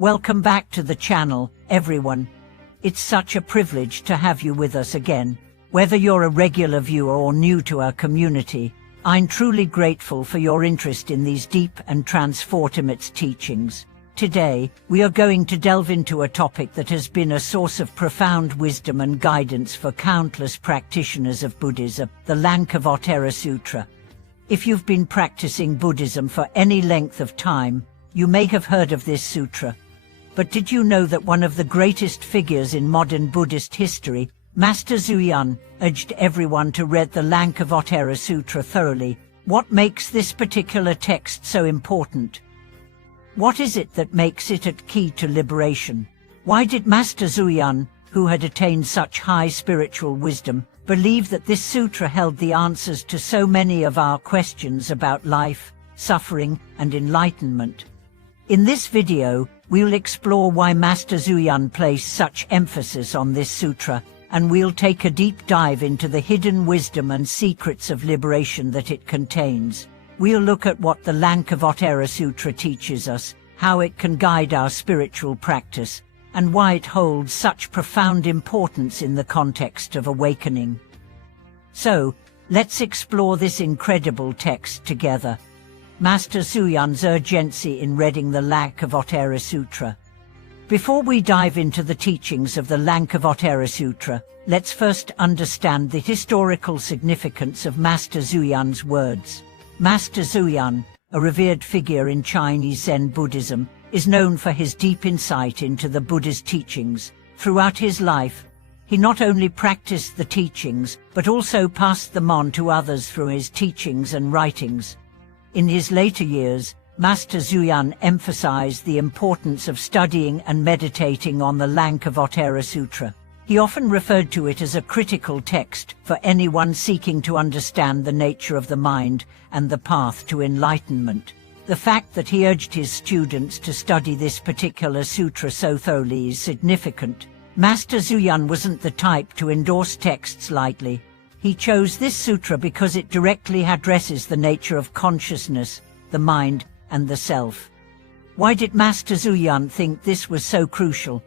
Welcome back to the channel, everyone. It's such a privilege to have you with us again. Whether you're a regular viewer or new to our community, I'm truly grateful for your interest in these deep and transformative teachings. Today, we are going to delve into a topic that has been a source of profound wisdom and guidance for countless practitioners of Buddhism, the Lankavatara Sutra. If you've been practicing Buddhism for any length of time, you may have heard of this sutra. But did you know that one of the greatest figures in modern Buddhist history, Master Xuan, urged everyone to read the Lankavatara Sutra thoroughly? What makes this particular text so important? What is it that makes it a key to liberation? Why did Master Xuan, who had attained such high spiritual wisdom, believe that this sutra held the answers to so many of our questions about life, suffering, and enlightenment? In this video, we'll explore why Master Xuan placed such emphasis on this sutra, and we'll take a deep dive into the hidden wisdom and secrets of liberation that it contains. We'll look at what the Lankavatara Sutra teaches us, how it can guide our spiritual practice, and why it holds such profound importance in the context of awakening. So, let's explore this incredible text together. Master Xuan's urgency in reading the Lankavatara Sutra. Before we dive into the teachings of the Lankavatara Sutra, let's first understand the historical significance of Master Xuan's words. Master Xuan, a revered figure in Chinese Zen Buddhism, is known for his deep insight into the Buddha's teachings. Throughout his life, he not only practiced the teachings, but also passed them on to others through his teachings and writings. In his later years, Master Xuan emphasized the importance of studying and meditating on the Lankavatara Sutra. He often referred to it as a critical text for anyone seeking to understand the nature of the mind and the path to enlightenment. The fact that he urged his students to study this particular sutra so thoroughly is significant. Master Xuan wasn't the type to endorse texts lightly. He chose this sutra because it directly addresses the nature of consciousness, the mind, and the self. Why did Master Xuan think this was so crucial?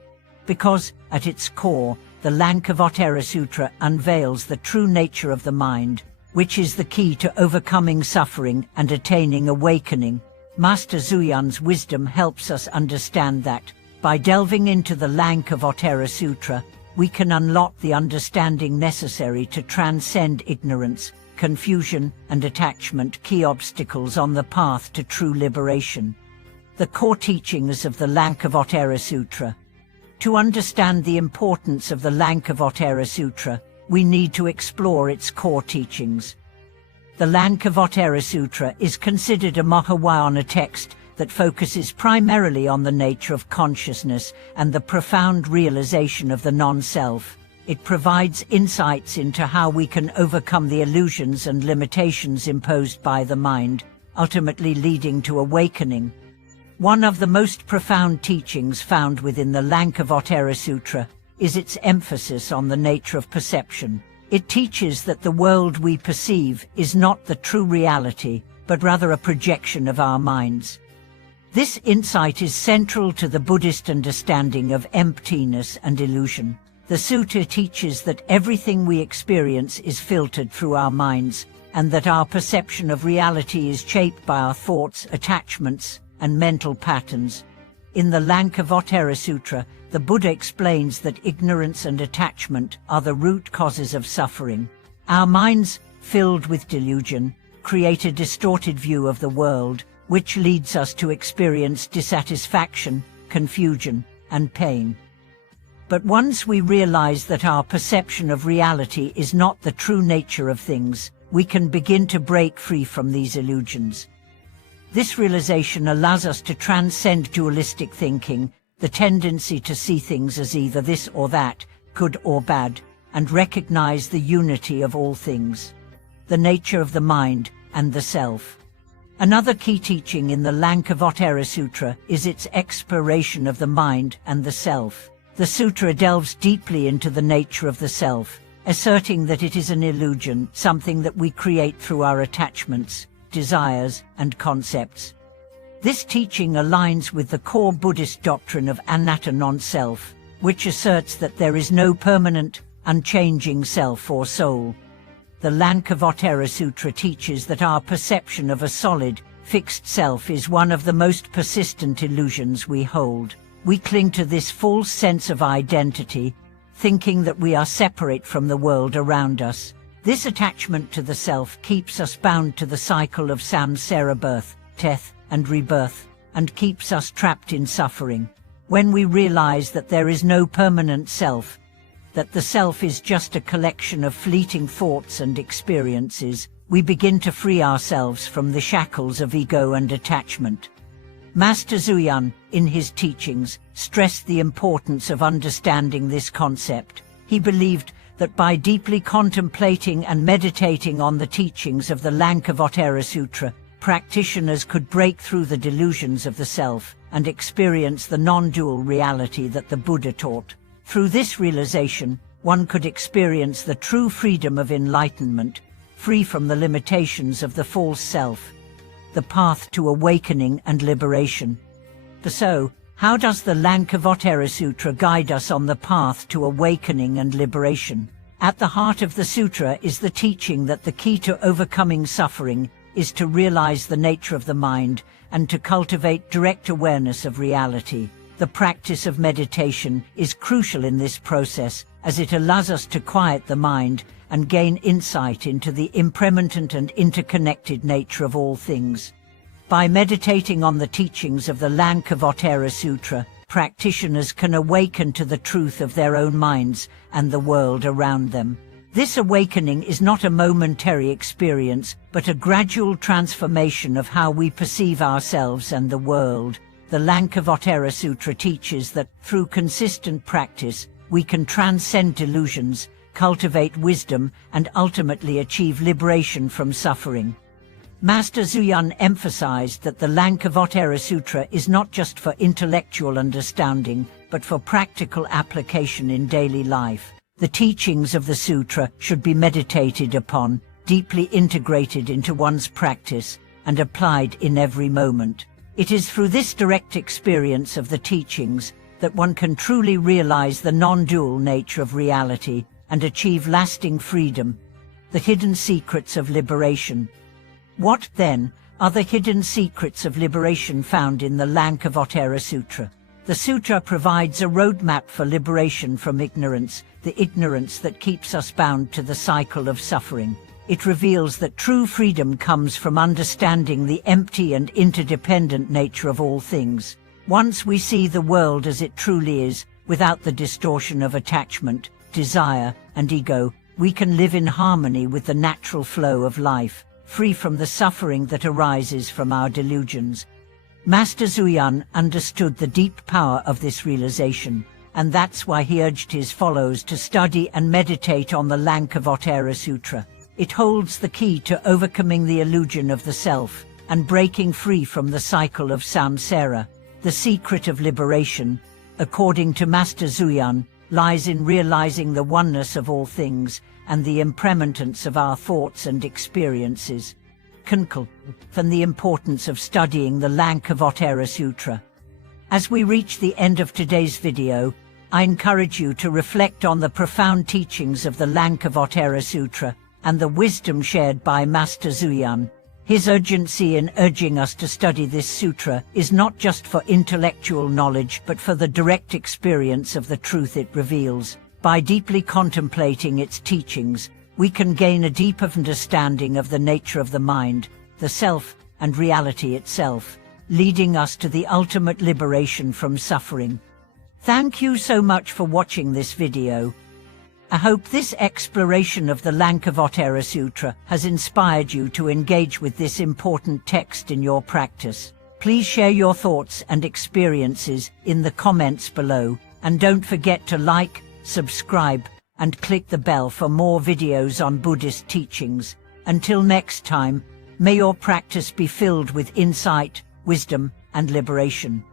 Because, at its core, the Lankavatara Sutra unveils the true nature of the mind, which is the key to overcoming suffering and attaining awakening. Master Xuan's wisdom helps us understand that, by delving into the Lankavatara Sutra, we can unlock the understanding necessary to transcend ignorance, confusion, and attachment, key obstacles on the path to true liberation. The core teachings of the Lankavatara Sutra. To understand the importance of the Lankavatara Sutra, we need to explore its core teachings. The Lankavatara Sutra is considered a Mahayana text that focuses primarily on the nature of consciousness and the profound realization of the non-self. It provides insights into how we can overcome the illusions and limitations imposed by the mind, ultimately leading to awakening. One of the most profound teachings found within the Lankavatara Sutra is its emphasis on the nature of perception. It teaches that the world we perceive is not the true reality, but rather a projection of our minds. This insight is central to the Buddhist understanding of emptiness and illusion. The Sutra teaches that everything we experience is filtered through our minds, and that our perception of reality is shaped by our thoughts, attachments, and mental patterns. In the Lankavatara Sutra, the Buddha explains that ignorance and attachment are the root causes of suffering. Our minds, filled with delusion, create a distorted view of the world, which leads us to experience dissatisfaction, confusion, and pain. But once we realize that our perception of reality is not the true nature of things, we can begin to break free from these illusions. This realization allows us to transcend dualistic thinking, the tendency to see things as either this or that, good or bad, and recognize the unity of all things, the nature of the mind and the self. Another key teaching in the Lankavatara Sutra is its exploration of the mind and the self. The sutra delves deeply into the nature of the self, asserting that it is an illusion, something that we create through our attachments, desires, and concepts. This teaching aligns with the core Buddhist doctrine of anatta non-self, which asserts that there is no permanent, unchanging self or soul. The Lankavatara Sutra teaches that our perception of a solid, fixed self is one of the most persistent illusions we hold. We cling to this false sense of identity, thinking that we are separate from the world around us. This attachment to the self keeps us bound to the cycle of samsara, birth, death, and rebirth, and keeps us trapped in suffering. When we realize that there is no permanent self, that the self is just a collection of fleeting thoughts and experiences, we begin to free ourselves from the shackles of ego and attachment. Master Zuyan, in his teachings, stressed the importance of understanding this concept. He believed that by deeply contemplating and meditating on the teachings of the Lankavatara Sutra, practitioners could break through the delusions of the self and experience the non-dual reality that the Buddha taught. Through this realization, one could experience the true freedom of enlightenment, free from the limitations of the false self, the path to awakening and liberation. So, how does the Lankavatara Sutra guide us on the path to awakening and liberation? At the heart of the sutra is the teaching that the key to overcoming suffering is to realize the nature of the mind and to cultivate direct awareness of reality. The practice of meditation is crucial in this process, as it allows us to quiet the mind and gain insight into the impermanent and interconnected nature of all things. By meditating on the teachings of the Lankavatara Sutra, practitioners can awaken to the truth of their own minds and the world around them. This awakening is not a momentary experience, but a gradual transformation of how we perceive ourselves and the world. The Lankavatara Sutra teaches that, through consistent practice, we can transcend delusions, cultivate wisdom, and ultimately achieve liberation from suffering. Master Zuyan emphasized that the Lankavatara Sutra is not just for intellectual understanding, but for practical application in daily life. The teachings of the sutra should be meditated upon, deeply integrated into one's practice, and applied in every moment. It is through this direct experience of the teachings that one can truly realize the non-dual nature of reality and achieve lasting freedom, the hidden secrets of liberation. What, then, are the hidden secrets of liberation found in the Lankavatara Sutra? The sutra provides a roadmap for liberation from ignorance, the ignorance that keeps us bound to the cycle of suffering. It reveals that true freedom comes from understanding the empty and interdependent nature of all things. Once we see the world as it truly is, without the distortion of attachment, desire, and ego, we can live in harmony with the natural flow of life, free from the suffering that arises from our delusions. Master Zuyan understood the deep power of this realization, and that's why he urged his followers to study and meditate on the Lankavatara Sutra. It holds the key to overcoming the illusion of the self and breaking free from the cycle of samsara. The secret of liberation, according to Master Zuyan, lies in realizing the oneness of all things and the impermanence of our thoughts and experiences. From the importance of studying the Lankavatara Sutra. As we reach the end of today's video, I encourage you to reflect on the profound teachings of the Lankavatara Sutra and the wisdom shared by Master Zuyan. His urgency in urging us to study this sutra is not just for intellectual knowledge but for the direct experience of the truth it reveals. By deeply contemplating its teachings, we can gain a deeper understanding of the nature of the mind, the self, and reality itself, leading us to the ultimate liberation from suffering. Thank you so much for watching this video. I hope this exploration of the Lankavatara Sutra has inspired you to engage with this important text in your practice. Please share your thoughts and experiences in the comments below, and don't forget to like, subscribe, and click the bell for more videos on Buddhist teachings. Until next time, may your practice be filled with insight, wisdom, and liberation.